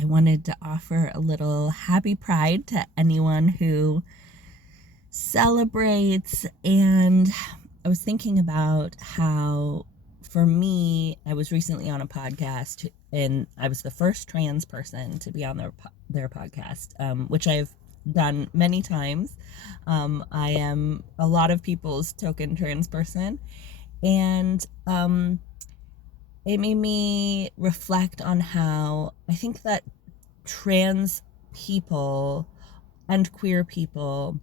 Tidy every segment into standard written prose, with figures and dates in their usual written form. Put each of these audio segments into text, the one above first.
I wanted to offer a little happy pride to anyone who celebrates. And I was thinking about how, for me, I was recently on a podcast and I was the first trans person to be on their podcast, which I've done many times. I am a lot of people's token trans person. And it made me reflect on how I think that trans people and queer people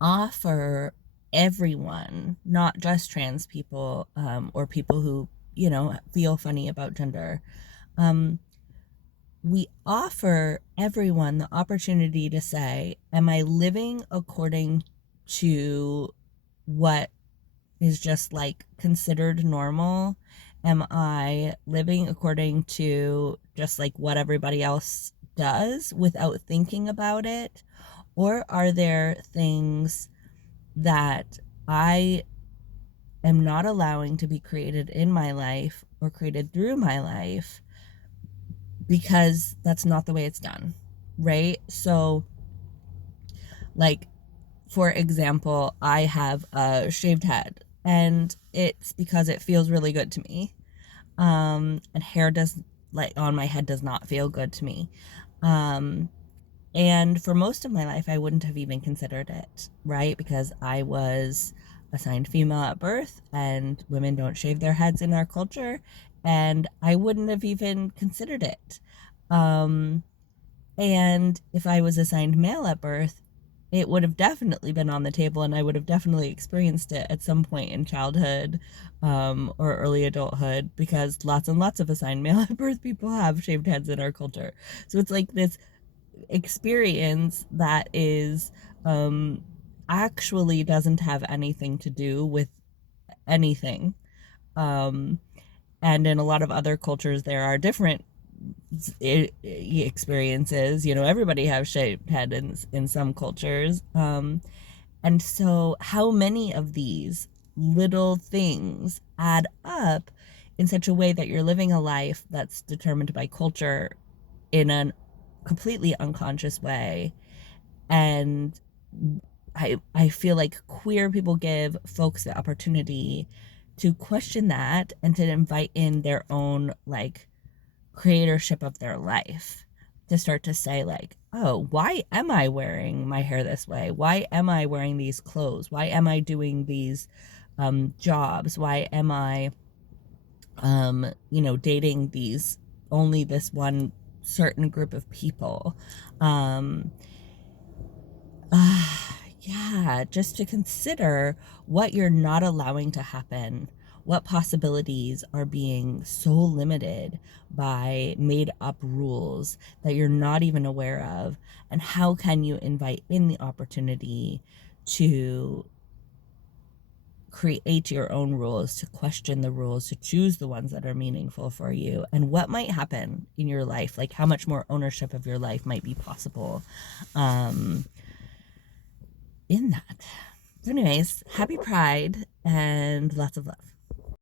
offer everyone, not just trans people, or people who, feel funny about gender. Um, we offer everyone the opportunity to say, am I living according to what is just like considered normal? Am I living according to just like what everybody else does without thinking about it? Or are there things that I am not allowing to be created in my life or created through my life because that's not the way it's done? Right? So, like, for example, I have a shaved head and it's because it feels really good to me. And hair does, like, on my head does not feel good to me. Um, and for most of my life, I wouldn't have even considered it, right? Because I was assigned female at birth and women don't shave their heads in our culture. And I wouldn't have even considered it. Um, and if I was assigned male at birth, it would have definitely been on the table and I would have definitely experienced it at some point in childhood, or early adulthood, because lots and lots of assigned male at birth people have shaved heads in our culture. So it's like this experience that is, actually doesn't have anything to do with anything. Um, and in a lot of other cultures, there are different experiences. Everybody has shaved head in some cultures. And so, how many of these little things add up in such a way that you're living a life that's determined by culture in a completely unconscious way? And I feel like queer people give folks the opportunity to question that and to invite in their own, like, creatorship of their life, to start to say, like, oh, why am I wearing my hair this way? Why am I wearing these clothes? Why am I doing these jobs? Why am I dating these only this one certain group of people? um yeah, just to consider what you're not allowing to happen, what possibilities are being so limited by made up rules that you're not even aware of, and how can you invite in the opportunity to create your own rules, to question the rules, to choose the ones that are meaningful for you, and what might happen in your life, like how much more ownership of your life might be possible, um, in that. So anyways, happy Pride and lots of love.